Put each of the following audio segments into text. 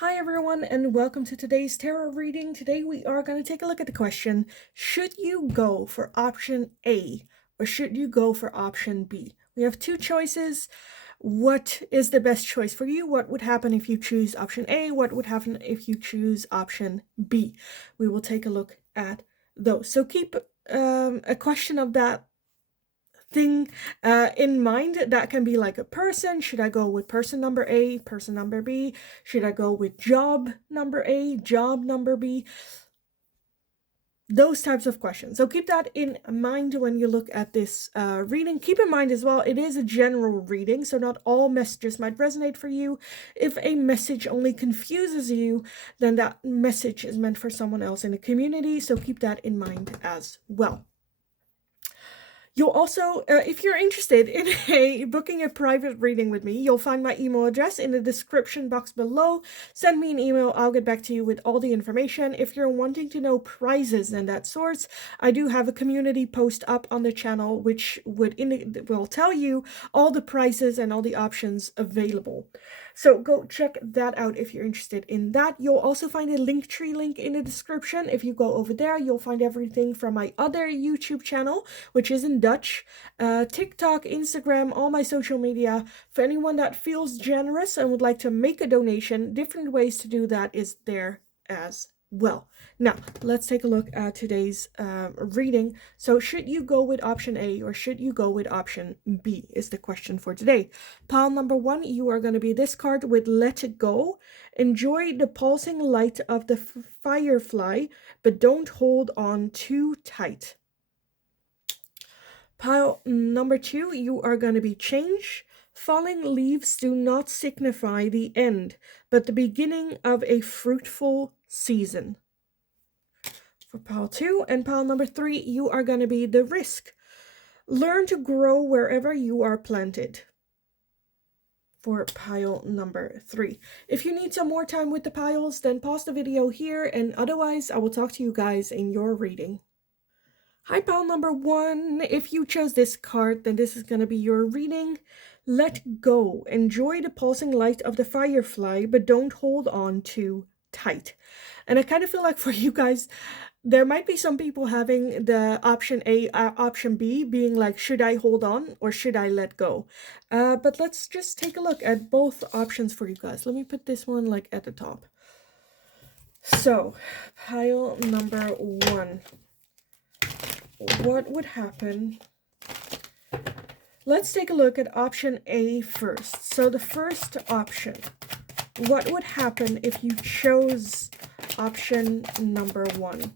Hi everyone and welcome to today's tarot reading. Today we are going to take a look at the question, should you go for option A or should you go for option B? We have two choices. What is the best choice for you? What would happen if you choose option A? What would happen if you choose option B? We will take a look at those. So keep a question of that thing in mind. That can be like a person. Should I go with person number A, person number B? Should I go with job number A, job number B? Those types of questions. So keep that in mind when you look at this reading. Keep in mind as well, it is a general reading, so not all messages might resonate for you. If a message only confuses you, then that message is meant for someone else in the community, so keep that in mind as well. You'll also, if you're interested in booking a private reading with me, you'll find my email address in the description box below. Send me an email, I'll get back to you with all the information. If you're wanting to know prizes and that sorts, I do have a community post up on the channel which will tell you all the prizes and all the options available. So go check that out if you're interested in that. You'll also find a Linktree link in the description. If you go over there, you'll find everything from my other YouTube channel, which is in Dutch, TikTok, Instagram, all my social media. For anyone that feels generous and would like to make a donation, different ways to do that is there as well. Now, let's take a look at today's reading. So should you go with option A or should you go with option B is the question for today. Pile number 1, you are going to be this card with Let It Go. Enjoy the pulsing light of the firefly, but don't hold on too tight. Pile number 2, you are going to be Change. Falling leaves do not signify the end, but the beginning of a fruitful season. For pile 2 and pile number 3, you are going to be The Risk. Learn to grow wherever you are planted. For pile number 3. If you need some more time with the piles, then pause the video here, and otherwise I will talk to you guys in your reading. Hi, pile number 1. If you chose this card, then this is going to be your reading. Let go. Enjoy the pulsing light of the firefly, but don't hold on too tight. And I kind of feel like for you guys, there might be some people having the option A, option B being like, should I hold on or should I let go? But let's just take a look at both options for you guys. Let me put this one like at the top. So, pile number 1. What would happen? Let's take a look at option A first. So the first option, what would happen if you chose option number 1?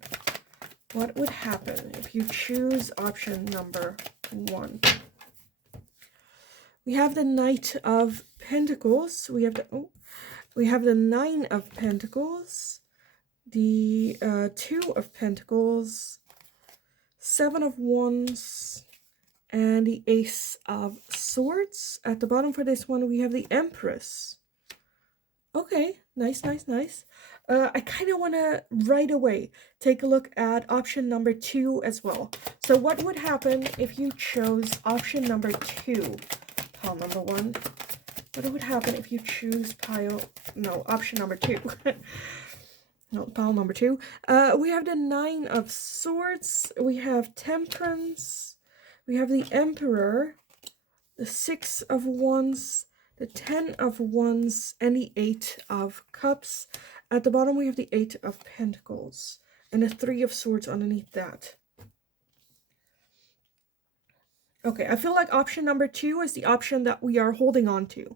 What would happen if you choose option number 1? We have the Knight of Pentacles. We have the Nine of Pentacles, the Two of Pentacles, Seven of Wands, and the Ace of Swords. At the bottom for this one, we have the Empress. Okay, nice, nice, nice. I kind of want to right away take a look at option number 2 as well. So what would happen if you chose option number 2, pile number 1? What would happen if you choose option number 2? No, pile number 2. We have the Nine of Swords. We have Temperance. We have the Emperor. The Six of Wands. The Ten of Wands. And the Eight of Cups. At the bottom, we have the Eight of Pentacles. And the Three of Swords underneath that. Okay, I feel like option number 2 is the option that we are holding on to.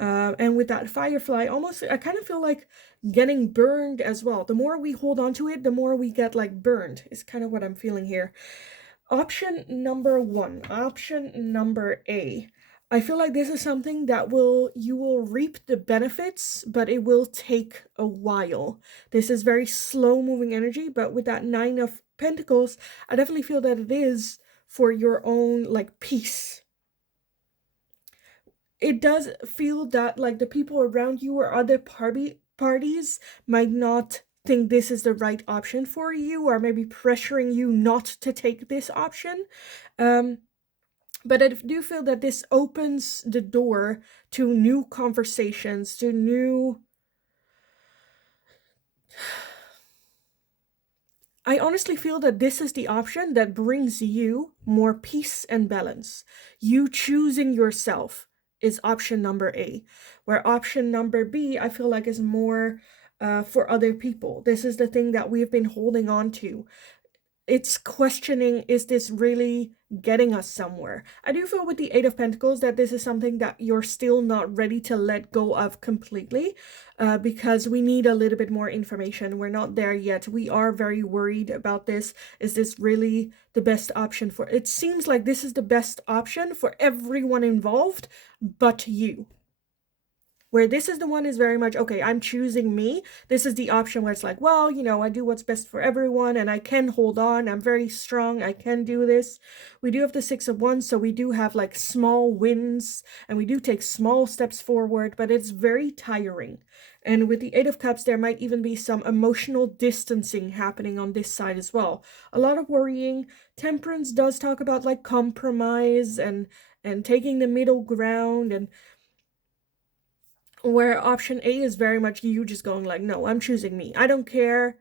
And with that firefly, almost, I kind of feel like getting burned as well. The more we hold on to it, the more we get like burned, is kind of what I'm feeling here. Option number 1, option number A. I feel like this is something that you will reap the benefits, but it will take a while. This is very slow moving energy, but with that Nine of Pentacles, I definitely feel that it is for your own like peace. It does feel that like the people around you or other parties might not think this is the right option for you, or maybe pressuring you not to take this option. But I do feel that this opens the door to new conversations, to new I honestly feel that this is the option that brings you more peace and balance. You choosing yourself is option number A, where option number B, I feel like, is more for other people. This is the thing that we've been holding on to. It's questioning, is this really getting us somewhere? I do feel with the Eight of Pentacles that this is something that you're still not ready to let go of completely, because we need a little bit more information. We're not there yet. We are very worried about this. Is this really the best option for it? Seems like this is the best option for everyone involved but you. Where this is the one is very much, okay, I'm choosing me. This is the option where it's like, well, I do what's best for everyone and I can hold on. I'm very strong. I can do this. We do have the Six of Wands, so we do have like small wins and we do take small steps forward, but it's very tiring. And with the Eight of Cups, there might even be some emotional distancing happening on this side as well. A lot of worrying. Temperance does talk about like compromise and taking the middle ground, and where option A is very much you just going like, no, I'm choosing me. I don't care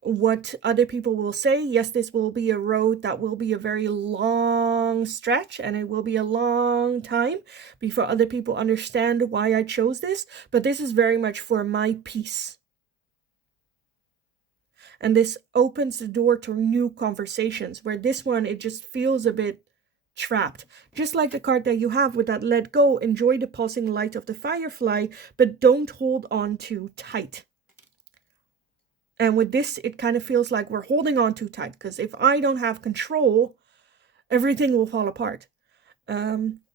what other people will say. Yes, this will be a road that will be a very long stretch and it will be a long time before other people understand why I chose this, but this is very much for my peace. And this opens the door to new conversations, where this one, it just feels a bit trapped. Just like the card that you have with that let go, enjoy the pulsing light of the firefly, but don't hold on too tight. And with this, it kind of feels like we're holding on too tight, because if I don't have control, everything will fall apart.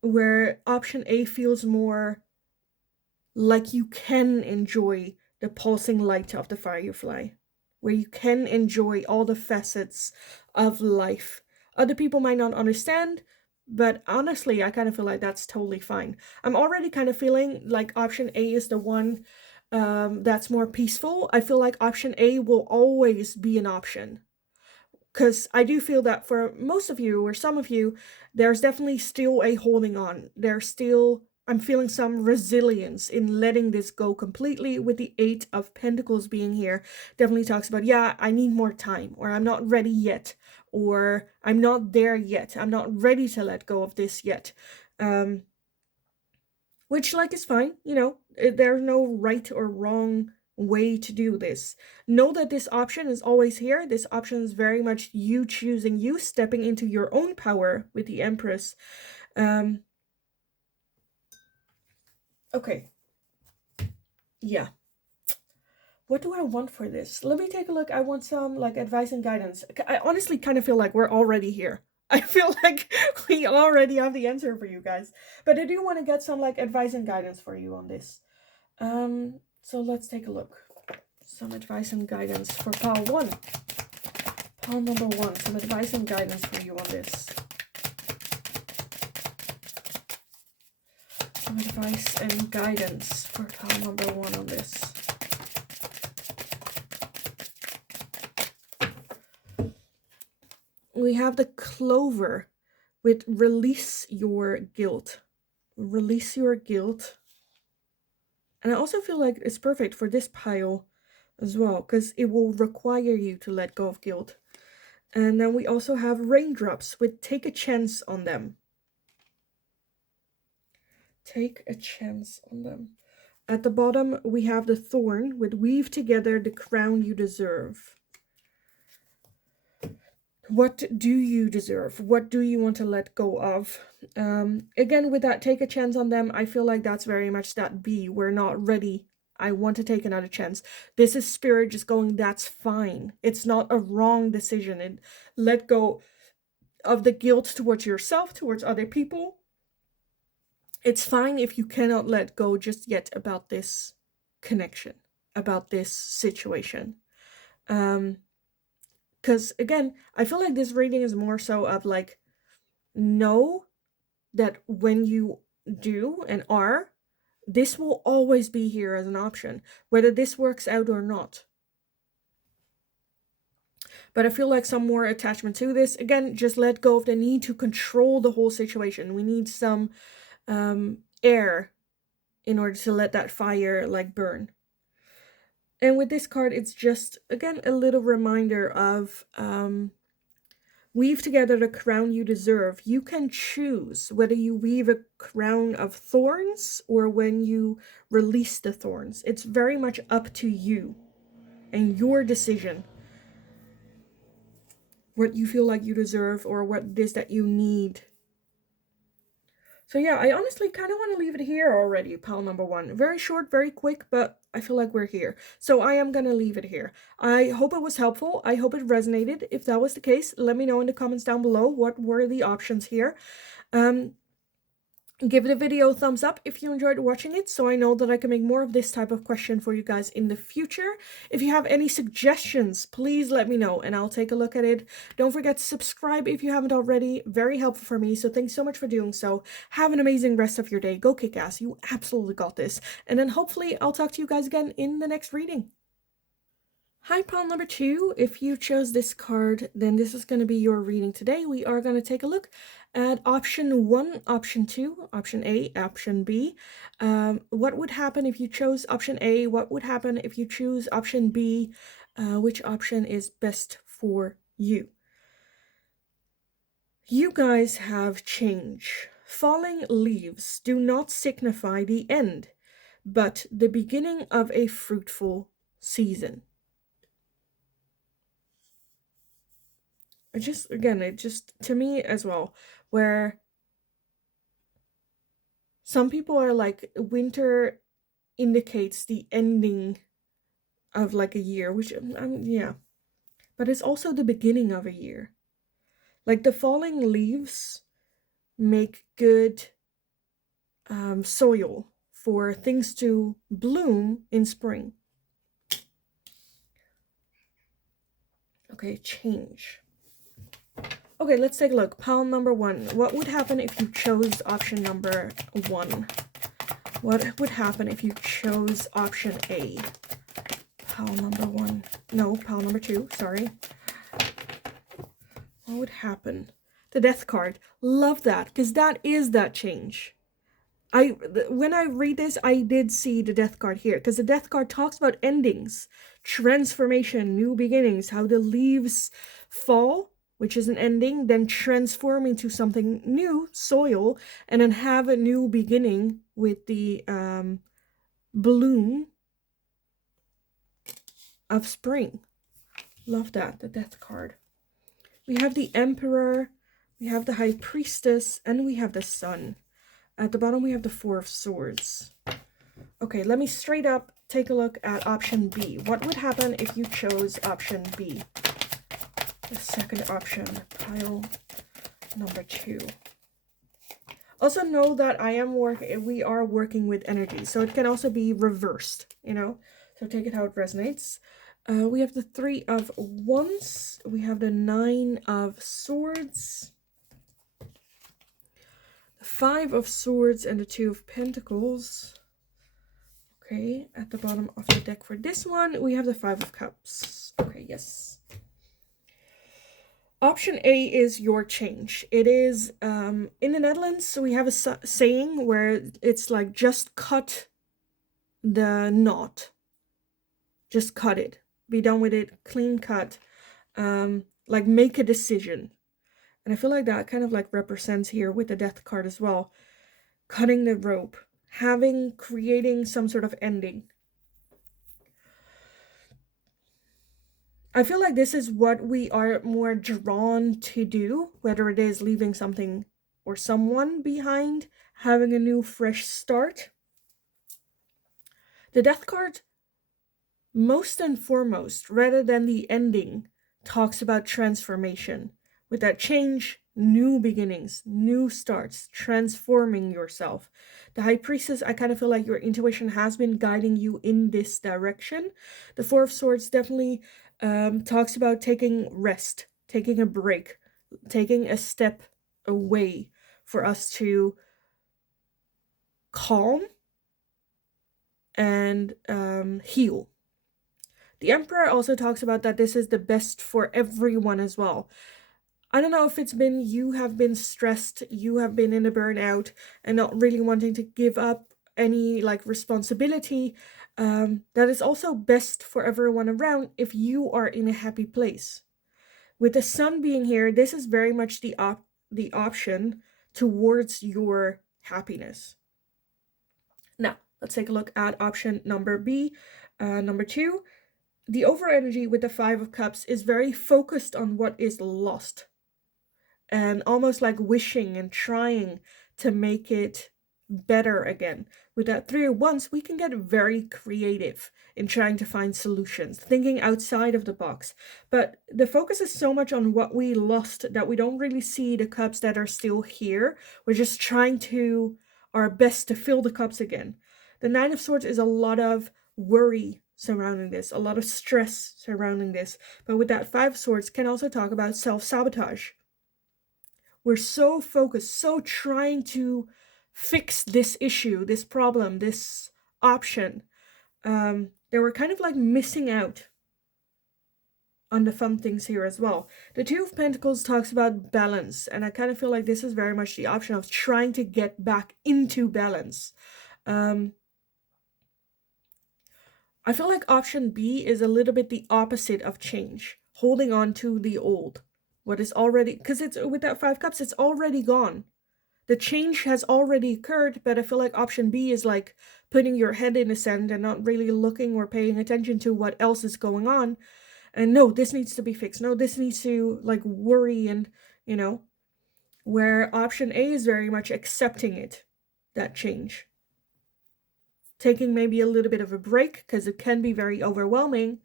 Where option A feels more like you can enjoy the pulsing light of the firefly, where you can enjoy all the facets of life. Other people might not understand, but honestly, I kind of feel like that's totally fine. I'm already kind of feeling like option A is the one that's more peaceful. I feel like option A will always be an option, because I do feel that for most of you or some of you, there's definitely still a holding on. I'm feeling some resilience in letting this go completely, with the Eight of Pentacles being here. Definitely talks about, yeah, I need more time, or I'm not ready yet, or I'm not there yet. I'm not ready to let go of this yet. Which, like, is fine. There's no right or wrong way to do this. Know that this option is always here. This option is very much you choosing you, stepping into your own power with the Empress. Okay. Yeah. What do I want for this? Let me take a look. I want some like advice and guidance. I honestly kind of feel like we're already here. I feel like we already have the answer for you guys. But I do want to get some like advice and guidance for you on this. So let's take a look. Some advice and guidance for pile 1. Pile number 1. Some advice and guidance for you on this. Some advice and guidance for pile number 1 on this. We have the Clover with release your guilt. Release your guilt. And I also feel like it's perfect for this pile as well, because it will require you to let go of guilt. And then we also have Raindrops with take a chance on them. Take a chance on them. At the bottom, we have the Thorn with weave together the crown you deserve. What do you deserve? What do you want to let go of? Again, with that take a chance on them, I feel like that's very much that B. We're not ready. I want to take another chance. This is Spirit just going, that's fine. It's not a wrong decision. And let go of the guilt towards yourself, towards other people. It's fine if you cannot let go just yet about this connection, about this situation. Because again, I feel like this reading is more so of like, know that when you do and are, this will always be here as an option, whether this works out or not. But I feel like some more attachment to this. Again, just let go of the need to control the whole situation. We need some air in order to let that fire like burn. And with this card, it's just, again, a little reminder of weave together the crown you deserve. You can choose whether you weave a crown of thorns or when you release the thorns. It's very much up to you and your decision what you feel like you deserve or what it is that you need. So yeah, I honestly kind of want to leave it here already, pile number one. Very short, very quick, but I feel like we're here. So I am going to leave it here. I hope it was helpful. I hope it resonated. If that was the case, let me know in the comments down below what were the options here. Give the video a thumbs up if you enjoyed watching it, so I know that I can make more of this type of question for you guys in the future. If you have any suggestions, please let me know and I'll take a look at it. Don't forget to subscribe if you haven't already. Very helpful for me, so thanks so much for doing so. Have an amazing rest of your day. Go kick ass. You absolutely got this. And then hopefully I'll talk to you guys again in the next reading. Hi, pile number two. If you chose this card, then this is going to be your reading today. We are going to take a look at option 1, option 2, option A, option B. What would happen if you chose option A? What would happen if you choose option B? Which option is best for you? You guys have change. Falling leaves do not signify the end, but the beginning of a fruitful season. It just to me as well, where some people are like, winter indicates the ending of like a year, which yeah, but it's also the beginning of a year. Like the falling leaves make good soil for things to bloom in spring. Okay, change. Okay, let's take a look. Pile number 1. What would happen if you chose option number 1? What would happen if you chose option A? Pile number 1. No, pile number 2. Sorry. What would happen? The death card. Love that, because that is that change. When I read this, I did see the death card here, because the death card talks about endings, transformation, new beginnings, how the leaves fall, which is an ending, then transform into something new, soil, and then have a new beginning with the bloom of spring. Love that, the death card. We have the Emperor, we have the High Priestess, and we have the Sun. At the bottom, we have the Four of Swords. Okay, let me straight up take a look at option B. What would happen if you chose option B? The second option, pile number 2. Also know that we are working with energy, so it can also be reversed, you know? So take it how it resonates. We have the 3 of Wands. We have the 9 of Swords. The 5 of Swords and the 2 of Pentacles. Okay, at the bottom of the deck for this one, we have the 5 of Cups. Okay, yes. Option A is your change. It is, in the Netherlands, we have a saying where it's like, just cut the knot. Just cut it. Be done with it. Clean cut. Like, make a decision. And I feel like that kind of like represents here with the death card as well. Cutting the rope. Creating some sort of ending. I feel like this is what we are more drawn to do, whether it is leaving something or someone behind, having a new fresh start. The death card, most and foremost, rather than the ending, talks about transformation. With that change, new beginnings, new starts, transforming yourself. The High Priestess, I kind of feel like your intuition has been guiding you in this direction. The Four of Swords definitely talks about taking rest, taking a break, taking a step away for us to calm and heal. The Emperor also talks about that this is the best for everyone as well. I don't know if it's been you have been stressed, you have been in a burnout and not really wanting to give up any like responsibility. that is also best for everyone around if you are in a happy place. With the sun being here, this is very much the option towards your happiness. Now, let's take a look at option number B. Number 2, the over energy with the 5 of Cups is very focused on what is lost and almost like wishing and trying to make it better again. With that 3 of Wands, we can get very creative in trying to find solutions, thinking outside of the box. But the focus is so much on what we lost that we don't really see the cups that are still here. We're just trying to our best to fill the cups again. The 9 of Swords is a lot of worry surrounding this, a lot of stress surrounding this. But with that 5 of Swords can also talk about self-sabotage. We're so focused, so trying to fix this issue, this problem, this option, that we're kind of like missing out on the fun things here as well. The 2 of Pentacles talks about balance, and I kind of feel like this is very much the option of trying to get back into balance. I feel like option B is a little bit the opposite of change, holding on to the old. What is already, because it's with that 5 Cups, it's already gone. The change has already occurred, but I feel like option B is like putting your head in the sand and not really looking or paying attention to what else is going on. And no, this needs to be fixed. No, this needs to like worry and, where option A is very much accepting it, that change. Taking maybe a little bit of a break because it can be very overwhelming.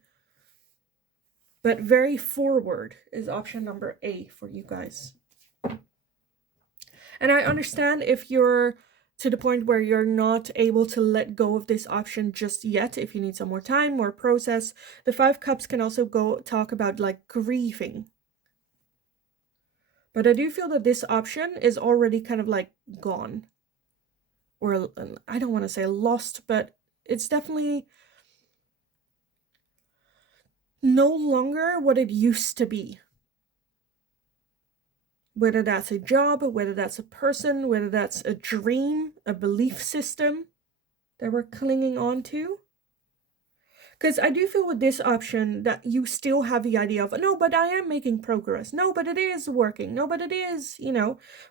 But very forward is option number A for you guys. And I understand if you're to the point where you're not able to let go of this option just yet, if you need some more time, more process. The 5 Cups can also go talk about like grieving. But I do feel that this option is already kind of like gone. Or I don't want to say lost, but it's definitely no longer what it used to be. Whether that's a job, whether that's a person, whether that's a dream, a belief system that we're clinging on to. Because I do feel with this option that you still have the idea of, no, but I am making progress. No, but it is working. No, but it is,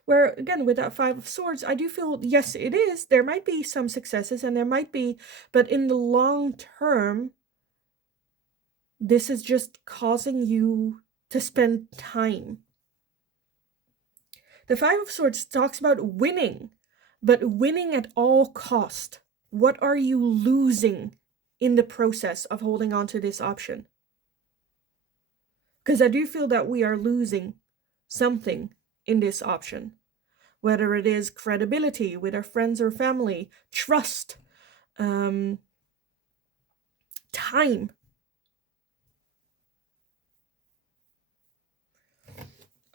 where again, with that 5 of Swords, I do feel, yes, it is. There might be some successes and there might be, but in the long term, this is just causing you to spend time. The 5 of Swords talks about winning, but winning at all cost. What are you losing in the process of holding on to this option? Because I do feel that we are losing something in this option. Whether it is credibility with our friends or family, trust, time.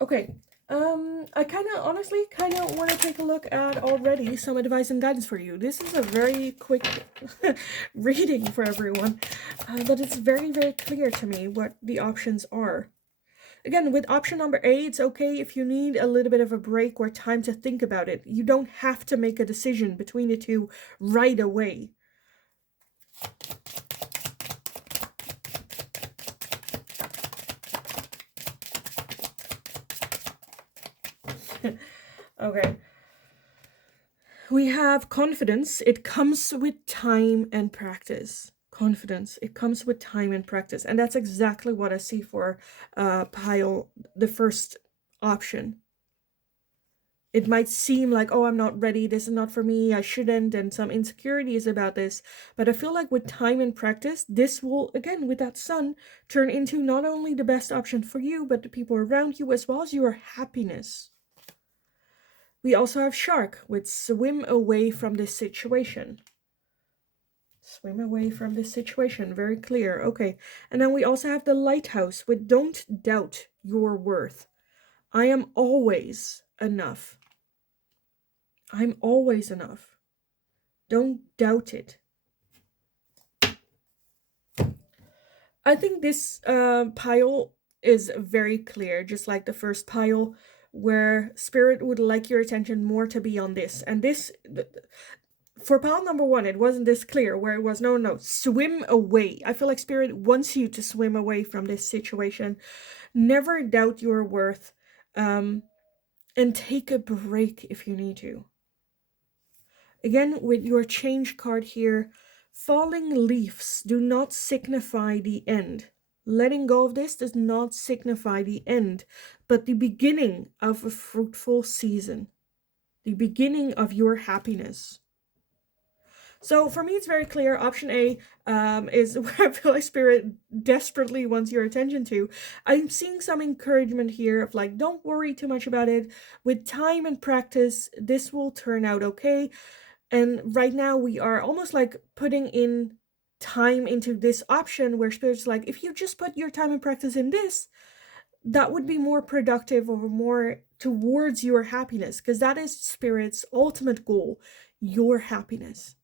Okay. I honestly want to take a look at already some advice and guidance for you. This is a very quick reading for everyone, but it's very, very clear to me what the options are. Again, with option number A, it's okay if you need a little bit of a break or time to think about it. You don't have to make a decision between the two right away. Okay. We have confidence. It comes with time and practice. Confidence. It comes with time and practice. And that's exactly what I see for pile, the first option. It might seem like, oh, I'm not ready. This is not for me. I shouldn't. And some insecurities about this. But I feel like with time and practice, this will, again, with that sun, turn into not only the best option for you, but the people around you, as well as your happiness. We also have Shark with swim away from this situation. Swim away from this situation. Very clear. Okay. And then we also have the Lighthouse with don't doubt your worth. I am always enough. I'm always enough. Don't doubt it. I think this pile is very clear, just like the first pile, where Spirit would like your attention more to be on this. And this, for pile number 1, it wasn't this clear, where it was, no, swim away. I feel like Spirit wants you to swim away from this situation. Never doubt your worth, and take a break if you need to. Again, with your change card here, falling leaves do not signify the end. Letting go of this does not signify the end, but the beginning of a fruitful season, the beginning of your happiness. So for me, it's very clear. Option A is where I feel like Spirit desperately wants your attention to. I'm seeing some encouragement here of like, don't worry too much about it. With time and practice, this will turn out okay. And right now we are almost like putting in time into this option where Spirit's like, if you just put your time and practice in this, that would be more productive or more towards your happiness, because that is Spirit's ultimate goal, your happiness.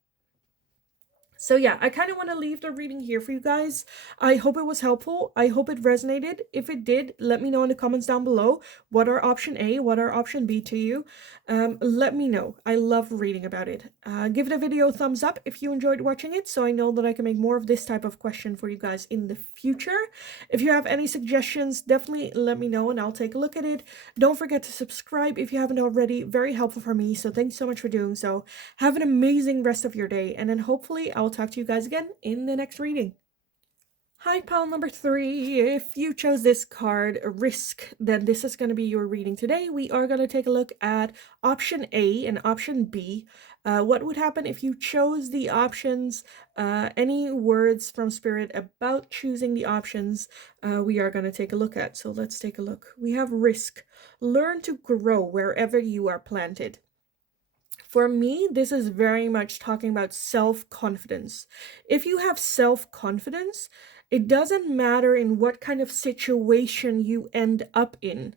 So yeah, I kind of want to leave the reading here for you guys. I hope it was helpful. I hope it resonated. If it did, let me know in the comments down below. What are option A, what are option B to you? Let me know. I love reading about it. Give the video a thumbs up if you enjoyed watching it, so I know that I can make more of this type of question for you guys in the future. If you have any suggestions, definitely let me know and I'll take a look at it. Don't forget to subscribe if you haven't already. Very helpful for me, so thanks so much for doing so. Have an amazing rest of your day, and then hopefully I'll talk to you guys again in the next reading. Hi, pile number 3. If you chose this card, Risk, then this is going to be your reading today. We are going to take a look at option A and option B. What would happen if you chose the options? Any words from Spirit about choosing the options we are going to take a look at. So let's take a look. We have Risk. Learn to grow wherever you are planted. For me, this is very much talking about self-confidence. If you have self-confidence, it doesn't matter in what kind of situation you end up in.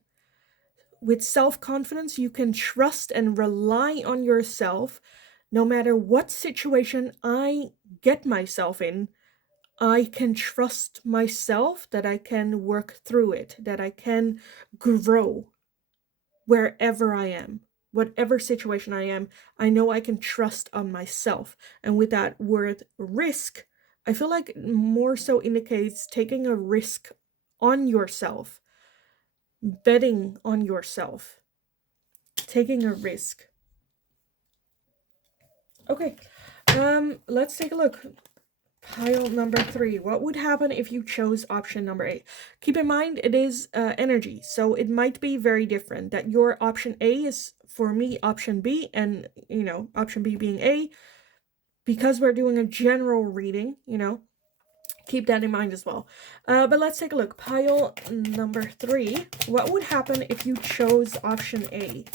With self-confidence, you can trust and rely on yourself. No matter what situation I get myself in, I can trust myself that I can work through it, that I can grow wherever I am. Whatever situation I am, I know I can trust on myself. And with that word risk, I feel like more so indicates taking a risk on yourself, betting on yourself, taking a risk. Okay, let's take a look. Pile number 3. What would happen if you chose option number A? Keep in mind, it is energy, so it might be very different. That your option A is, for me, option B, and, option B being A. Because we're doing a general reading, keep that in mind as well. But let's take a look. Pile number 3. What would happen if you chose option A?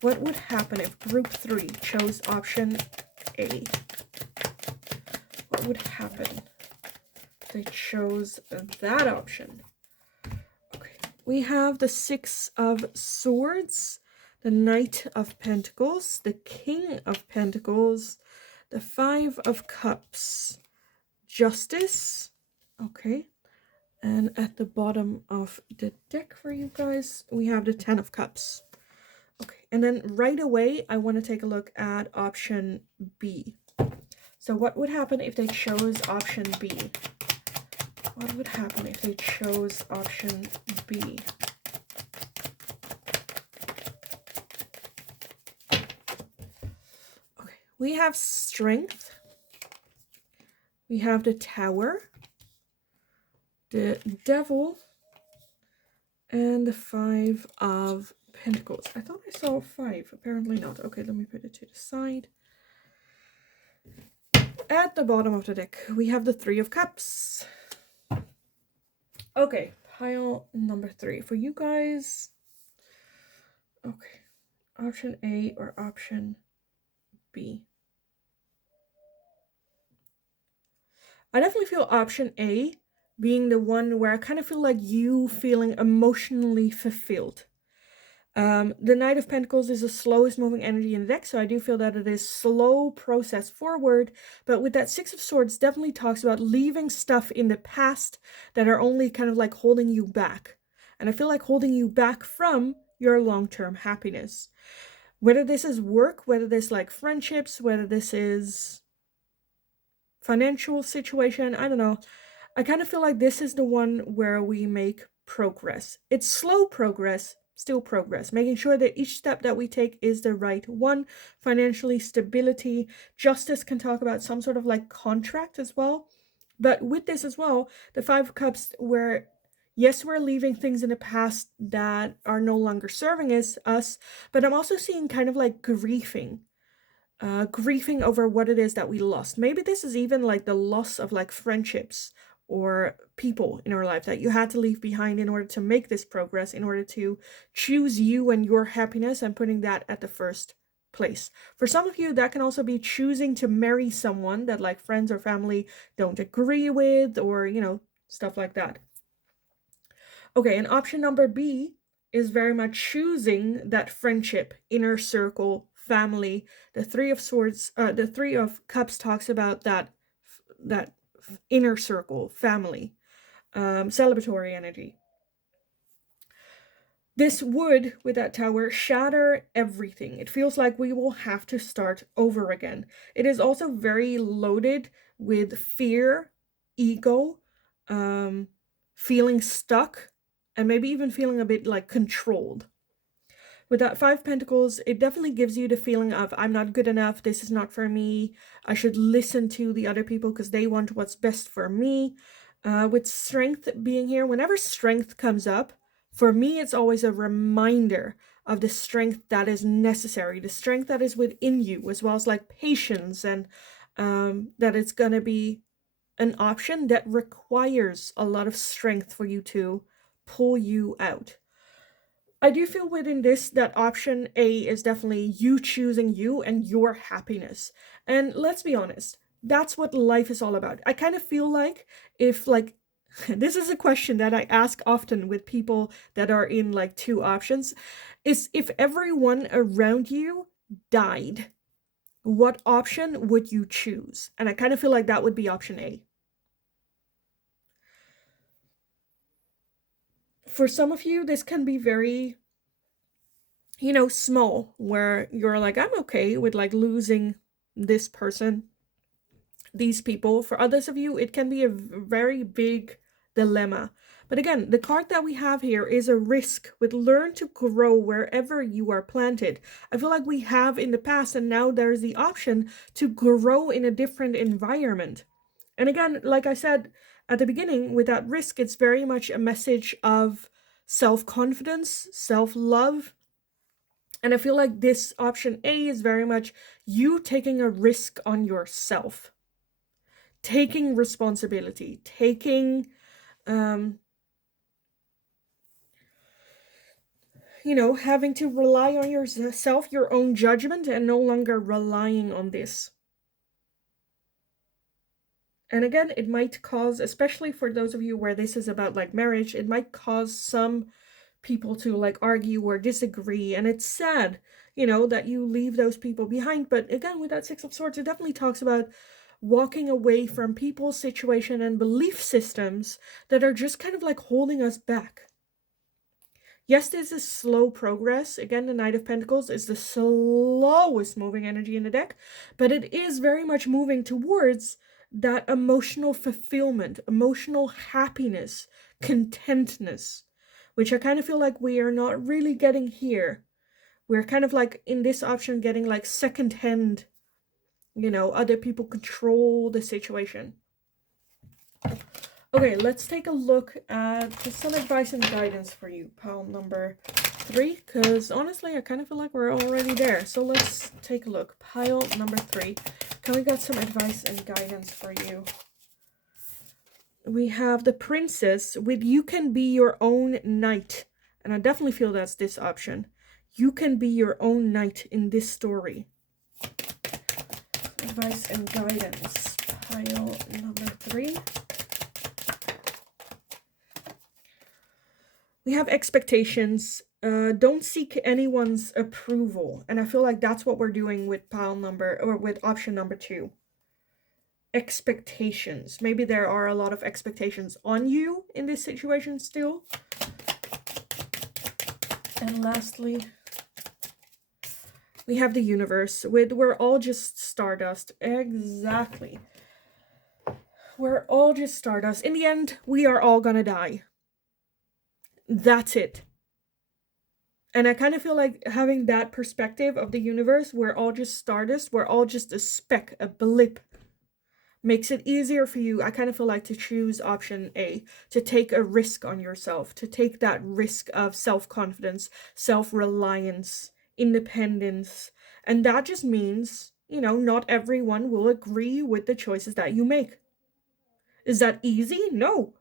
What would happen if group 3 chose option A? What would happen if they chose that option? Okay, we have the 6 of Swords, the Knight of Pentacles, the King of Pentacles, the 5 of Cups, Justice, okay, and at the bottom of the deck for you guys, we have the 10 of Cups. Okay, and then right away, I want to take a look at option B. So what would happen if they chose option B? What would happen if they chose option B? Okay, we have Strength. We have the Tower, the Devil, and the 5 of Pentacles. I thought I saw 5. Apparently not. Okay, let me put it to the side. At the bottom of the deck, we have the 3 of Cups. Okay, pile number 3 for you guys. Okay, option A or option B? I definitely feel option A being the one where I kind of feel like you feeling emotionally fulfilled. The Knight of Pentacles is the slowest moving energy in the deck, so I do feel that it is slow process forward, but with that 6 of Swords definitely talks about leaving stuff in the past that are only kind of like holding you back. And I feel like holding you back from your long-term happiness. Whether this is work, whether this like friendships, whether this is financial situation, I don't know. I kind of feel like this is the one where we make progress. It's slow progress, still progress, making sure that each step that we take is the right one. Financially, stability, justice can talk about some sort of like contract as well. But with this as well, the Five of Cups, where yes, we're leaving things in the past that are no longer serving us, but I'm also seeing kind of like grieving over what it is that we lost. Maybe this is even like the loss of like friendships or people in our life that you had to leave behind in order to make this progress, in order to choose you and your happiness and putting that at the first place. For some of you, that can also be choosing to marry someone that like friends or family don't agree with, or, stuff like that. Okay, and option number B is very much choosing that friendship, inner circle, family. The Three of Cups talks about that inner circle, family, celebratory energy. This would, with that Tower, shatter everything. It feels like we will have to start over again. It is also very loaded with fear, ego, feeling stuck, and maybe even feeling a bit like controlled. With that Five Pentacles, it definitely gives you the feeling of, I'm not good enough, this is not for me, I should listen to the other people because they want what's best for me. With Strength being here, whenever Strength comes up, for me it's always a reminder of the strength that is necessary, the strength that is within you, as well as like patience, and that it's going to be an option that requires a lot of strength for you to pull you out. I do feel within this that option A is definitely you choosing you and your happiness. And let's be honest, that's what life is all about. I kind of feel like if like this is a question that I ask often with people that are in like two options, is if everyone around you died, what option would you choose? And I kind of feel like that would be option A. For some of you, this can be very small, where you're like, I'm okay with like losing this person, these people. For others of you, it can be a very big dilemma. But again, the card that we have here is a risk with learn to grow wherever you are planted. I feel like we have in the past, and now there's the option to grow in a different environment. And again, like I said at the beginning, with that risk, it's very much a message of self-confidence, self-love. And I feel like this option A is very much you taking a risk on yourself, taking responsibility, taking, having to rely on yourself, your own judgment, and no longer relying on this. And again, it might cause, especially for those of you where this is about like marriage, it might cause some people to like argue or disagree, and it's sad that you leave those people behind. But again, with that Six of Swords, it definitely talks about walking away from people, situation, and belief systems that are just kind of like holding us back. Yes, this is slow progress. Again, the Knight of Pentacles is the slowest moving energy in the deck, but it is very much moving towards that emotional fulfillment, emotional happiness, contentness, which I kind of feel like we are not really getting here. We're kind of like in this option getting like secondhand, other people control the situation. Okay, let's take a look at some advice and guidance for you, pile number 3, because honestly, I kind of feel like we're already there. So let's take a look. Pile number 3. Can we get some advice and guidance for you? We have the Princess with you can be your own knight. And I definitely feel that's this option. You can be your own knight in this story. Advice and guidance. Pile number 3. We have expectations. Don't seek anyone's approval. And I feel like that's what we're doing with with option number 2. Expectations. Maybe there are a lot of expectations on you in this situation still. And lastly, We have the universe. We're all just stardust. Exactly. We're all just stardust. In the end, we are all gonna die. That's it. And I kind of feel like having that perspective of the universe, we're all just stardust, we're all just a speck, a blip, makes it easier for you, I kind of feel like, to choose option A, to take a risk on yourself, to take that risk of self-confidence, self-reliance, independence. And that just means, you know, not everyone will agree with the choices that you make. Is that easy? No.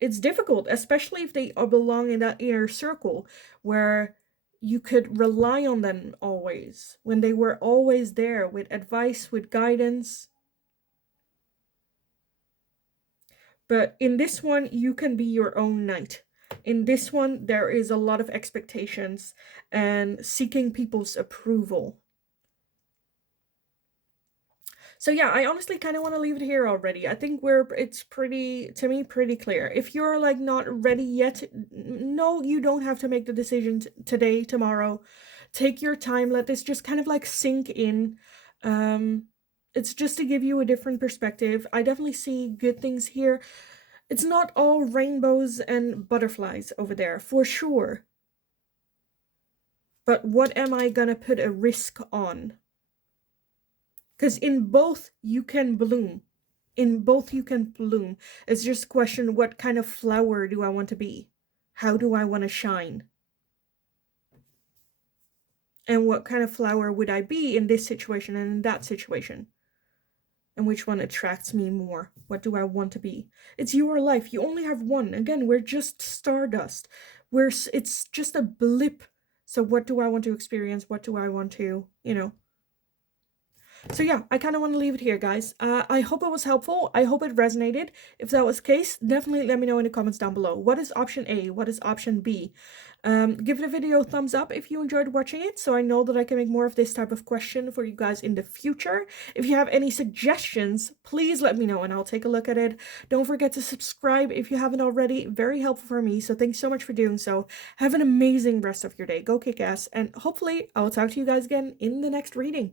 It's difficult, especially if they belong in that inner circle where you could rely on them always, when they were always there with advice, with guidance. But in this one, you can be your own knight. In this one, there is a lot of expectations and seeking people's approval. So yeah, I honestly kind of want to leave it here already. I think it's pretty, to me, pretty clear. If you're like not ready yet, no, you don't have to make the decision today, tomorrow. Take your time. Let this just kind of like sink in. It's just to give you a different perspective. I definitely see good things here. It's not all rainbows and butterflies over there, for sure. But what am I gonna put a risk on? Because in both you can bloom. In both you can bloom. It's just a question, what kind of flower do I want to be? How do I want to shine? And what kind of flower would I be in this situation and in that situation? And which one attracts me more? What do I want to be? It's your life. You only have one. Again, we're just stardust. It's just a blip. So what do I want to experience? What do I want to, you know? So yeah, I kind of want to leave it here, guys. I hope it was helpful. I hope it resonated. If that was the case, definitely let me know in the comments down below. What is option A? What is option B? Give the video a thumbs up if you enjoyed watching it, so I know that I can make more of this type of question for you guys in the future. If you have any suggestions, please let me know and I'll take a look at it. Don't forget to subscribe if you haven't already. Very helpful for me, so thanks so much for doing so. Have an amazing rest of your day. Go kick ass, and hopefully I'll talk to you guys again in the next reading.